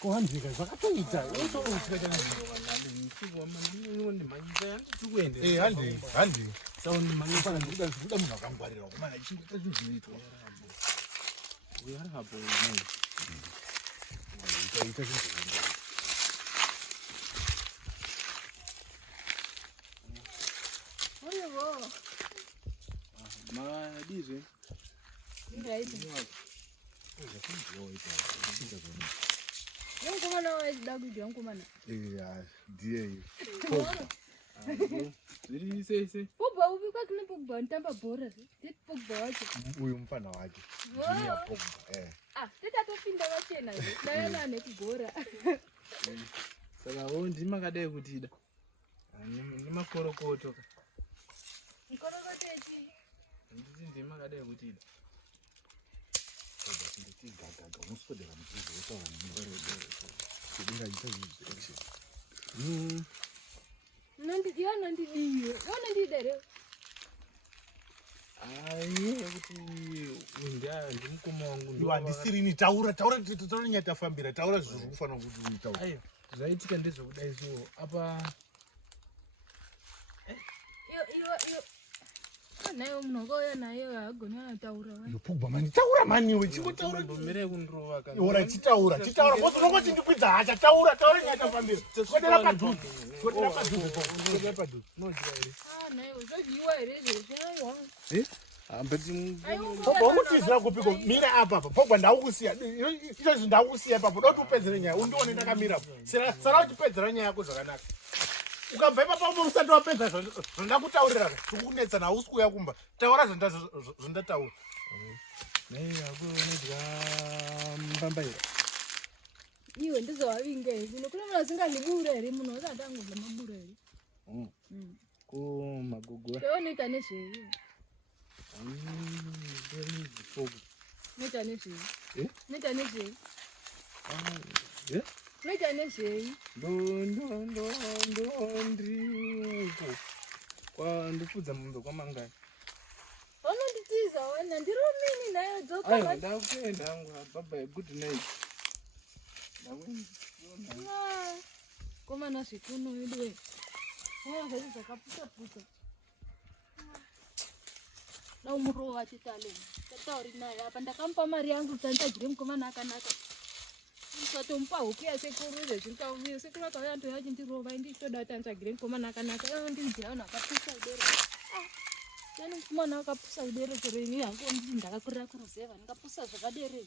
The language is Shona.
Kuhanzika zvakatoita handi saundi manifana ndikuda munhu akangwarira kumana chingota chizvinoitwa uyarapo ita madhiri Ngomana waida kudya ngomana. Ndiye. Zviri sese. Pogba ubikwa kune Pogba ntamba bhora. Ndi Pogba wacho. Uyu mufana wacho. Ndiye Pogba. Titatopinda vachena zve. Dayana nekugora. Saka wondi makadai kutida. Ni makorokoto. Ikorokoto echi. Nditi ndi makadai kutida. Ndisirini taura nyatafambira taura zviri kufanira kuti uitaura. Aiyo zvaitika ndezvekudai so apa nayo mnogoya nayo agona taura wa. Pogba mani taura mani we chingotaura ndomere kundrova kana. Ora chitaura bozo nongoti ndikwidza hacha taura nyatafambira. Kodera padhuze. Nodya ere. Nayo zvodyiwa ere zvaiwa. Pogba unotizira kupiko mira apa Pogba ndaukusiya izvozvi ndaukusiya ipapo doti upedzere nyaya undione ndakamira sara uchipedzera nyaya yako zvakanaka ukabva ipapo usati wapedza zvandakutaurira zvikukunetsa hausi kuuya kumba taura zvandataura nei yako unodya mbambaira iwe ndizowavinga here kuno kune munhu asingandibura here munhu asati angobva mabura here kumagogora teonoita nezvei Noita nezvei? Noita nezvei? Ndondriko. Kwandifudza mombe kwamangani. Vanonditiza wana ndiro mini nayo dzoka. Aiwa ndakuenda hangu baba good night. Komana zvikuno idwe. Zvese zvakapusa. Na umurova chitale. Tatauri naye apa ndakampa mari yangu tandagire mukomana akanaka. Usatompa huku yasekuru zvezvikavuyo sekuru akauya antoya chindirova nditoda tandagire mukomana akanaka. Ndinzira vanhu akapusa udere. Mukomana akapusa udere chero ini hangu ndakakurira kuruzeva ndikapusa zvakadere.